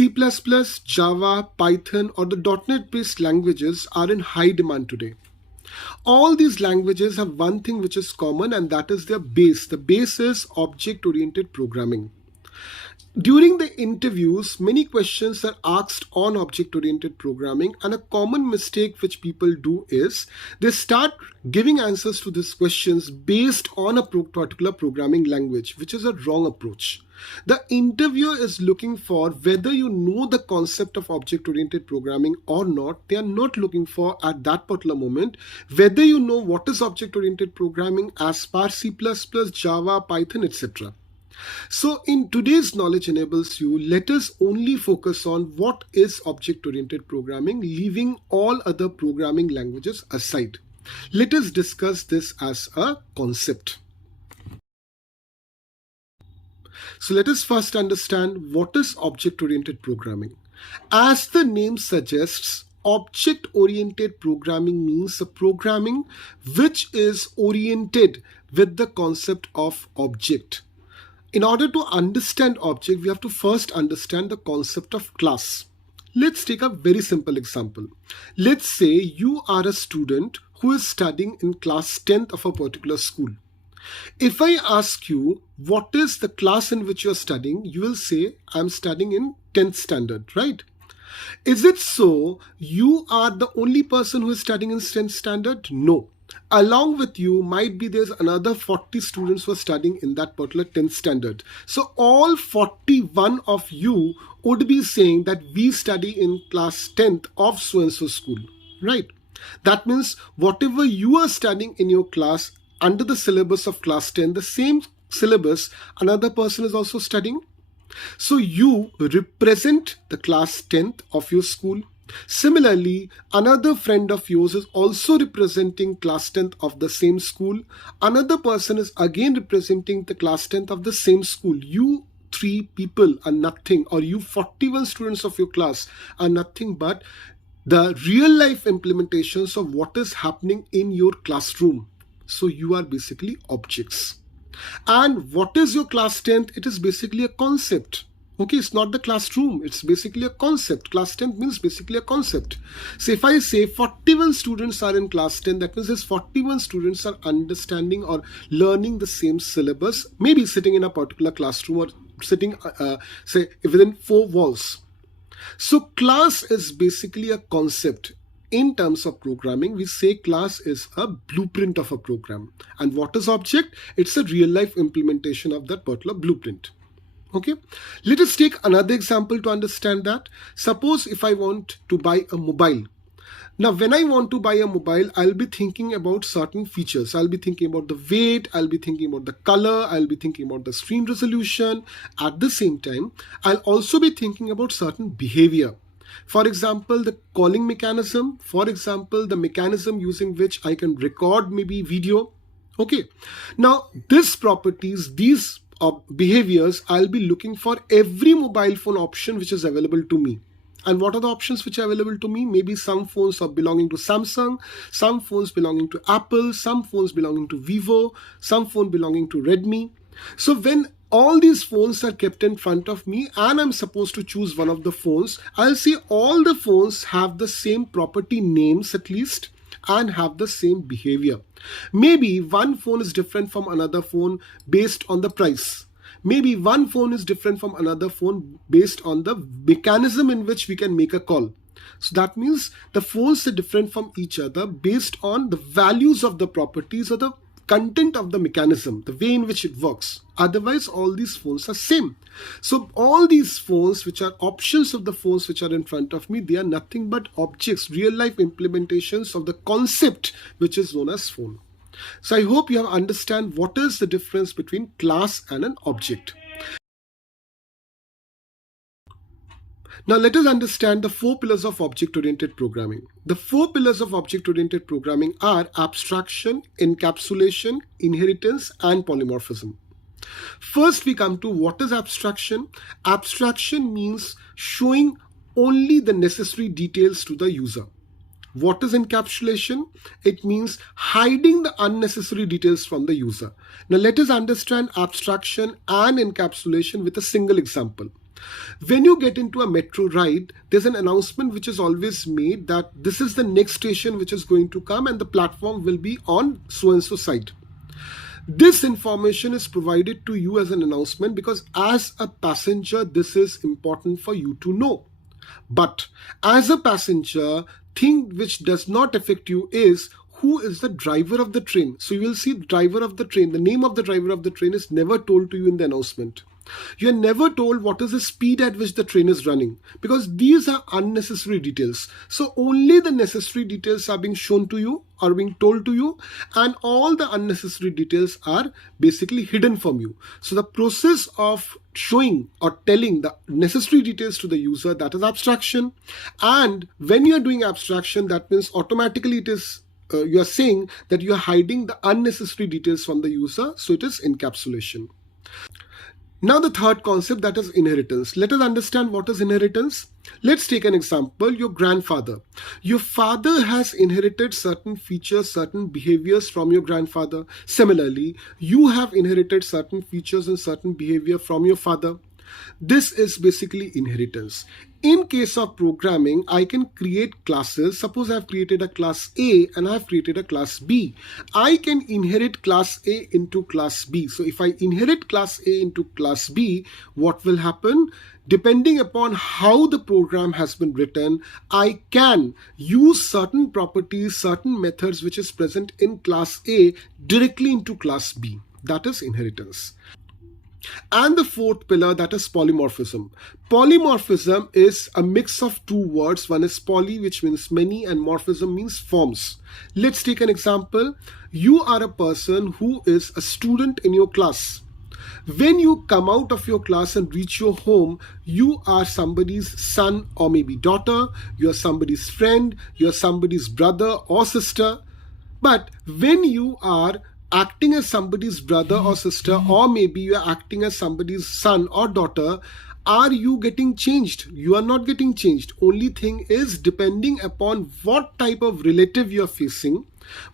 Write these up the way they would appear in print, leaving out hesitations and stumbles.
C++, Java, Python, or the .NET based languages are in high demand today. All these languages have one thing which is common, and that is their base. The base is object-oriented programming. During the interviews, many questions are asked on object-oriented programming, and a common mistake which people do is they start giving answers to these questions based on a particular programming language, which is a wrong approach. The interviewer is looking for whether you know the concept of object-oriented programming or not. They are not looking for at that particular moment whether you know what is object-oriented programming as per C++, Java, Python, etc. So in today's Knowledge Enables You, let us only focus on what is object-oriented programming, leaving all other programming languages aside. Let us discuss this as a concept. So let us first understand what is object-oriented programming. As the name suggests, object-oriented programming means a programming which is oriented with the concept of object. In order to understand object, we have to first understand the concept of class. Let's take a very simple example. Let's say you are a student who is studying in class 10th of a particular school. If I ask you what is the class in which you are studying, you will say I'm studying in 10th standard, right? Is it so you are the only person who is studying in 10th standard? No. Along with you might be there's another 40 students who are studying in that particular 10th standard. So all 41 of you would be saying that we study in class 10th of so and so school, right? That means whatever you are studying in your class under the syllabus of class 10, the same syllabus another person is also studying. So you represent the class 10th of your school. Similarly, another friend of yours is also representing class 10th of the same school. Another person is again representing the class 10th of the same school. You three people are nothing, or you 41 students of your class are nothing but the real life implementations of what is happening in your classroom. So you are basically objects. And what is your class 10th? It is basically a concept. Okay, it's not the classroom, it's basically a concept. Class 10 means basically a concept. So if I say 41 students are in class 10, that means there's 41 students are understanding or learning the same syllabus, maybe sitting in a particular classroom or sitting, say, within 4 walls. So class is basically a concept. In terms of programming, we say class is a blueprint of a program. And what is object? It's a real life implementation of that particular blueprint. Okay, let us take another example to understand that. Suppose if I want to buy a mobile. Now, when I want to buy a mobile, I'll be thinking about certain features. I'll be thinking about the weight, I'll be thinking about the color, I'll be thinking about the screen resolution. At the same time, I'll also be thinking about certain behavior. For example, the calling mechanism. For example, the mechanism using which I can record maybe video. Okay, now these properties, these behaviors, I'll be looking for every mobile phone option which is available to me. And what are the options which are available to me? Maybe some phones are belonging to Samsung, some phones belonging to Apple, some phones belonging to Vivo, some phone belonging to Redmi. So when all these phones are kept in front of me and I'm supposed to choose one of the phones, I'll see all the phones have the same property names at least and have the same behavior. Maybe one phone is different from another phone based on the price. Maybe one phone is different from another phone based on the mechanism in which we can make a call. So that means the phones are different from each other based on the values of the properties or the content of the mechanism, the way in which it works. Otherwise, all these phones are same. So all these phones, which are options of the phones which are in front of me, they are nothing but objects, real life implementations of the concept which is known as phone. So I hope you have understand what is the difference between class and an object. Now let us understand the 4 pillars of object-oriented programming. The 4 pillars of object-oriented programming are abstraction, encapsulation, inheritance, and polymorphism. First, we come to what is abstraction. Abstraction means showing only the necessary details to the user. What is encapsulation? It means hiding the unnecessary details from the user. Now let us understand abstraction and encapsulation with a single example. When you get into a metro ride, there's an announcement which is always made that this is the next station which is going to come and the platform will be on so and so side. This information is provided to you as an announcement because as a passenger, this is important for you to know. But as a passenger, thing which does not affect you is who is the driver of the train. So you will see the driver of the train. The name of the driver of the train is never told to you in the announcement. You are never told what is the speed at which the train is running because these are unnecessary details. So only the necessary details are being shown to you, are being told to you, and all the unnecessary details are basically hidden from you. So the process of showing or telling the necessary details to the user, that is abstraction. And when you are doing abstraction, that means automatically it is you are saying that you are hiding the unnecessary details from the user. So it is encapsulation. Now the third concept, that is inheritance. Let us understand what is inheritance. Let's take an example, your grandfather. Your father has inherited certain features, certain behaviors from your grandfather. Similarly, you have inherited certain features and certain behavior from your father. This is basically inheritance. In case of programming, I can create classes. Suppose I have created a class A and I have created a class B. I can inherit class A into class B. So if I inherit class A into class B, what will happen? Depending upon how the program has been written, I can use certain properties, certain methods which is present in class A directly into class B. That is inheritance. And the fourth pillar, that is polymorphism. Polymorphism is a mix of two words. One is poly, which means many, and morphism means forms. Let's take an example. You are a person who is a student in your class. When you come out of your class and reach your home, you are somebody's son or maybe daughter, you are somebody's friend, you are somebody's brother or sister. But when you are acting as somebody's brother or sister, or maybe you are acting as somebody's son or daughter, are you getting changed? You are not getting changed. Only thing is, depending upon what type of relative you are facing,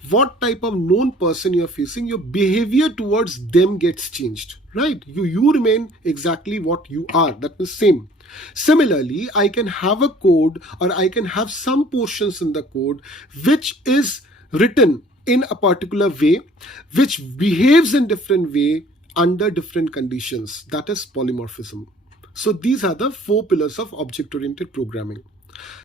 what type of known person you are facing, your behavior towards them gets changed, right? You remain exactly what you are. That is same. Similarly, I can have a code, or I can have some portions in the code which is written in a particular way, which behaves in different way under different conditions. That is polymorphism. So these are the four pillars of object-oriented programming.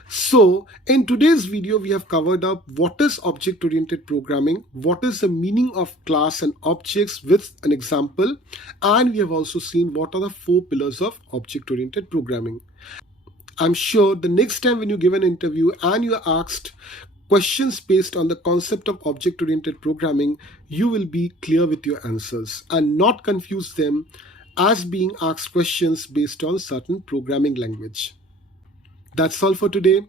So in today's video, we have covered up what is object-oriented programming, what is the meaning of class and objects with an example, and we have also seen what are the four pillars of object-oriented programming. I'm sure the next time when you give an interview and you are asked questions based on the concept of object-oriented programming, you will be clear with your answers and not confuse them as being asked questions based on certain programming language. That's all for today.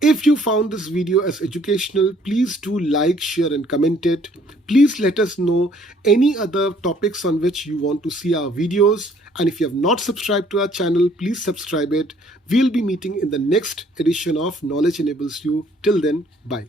If you found this video as educational, please do like, share and comment it. Please let us know any other topics on which you want to see our videos. And if you have not subscribed to our channel, please subscribe it. We'll be meeting in the next edition of Knowledge Enables You. Till then, bye.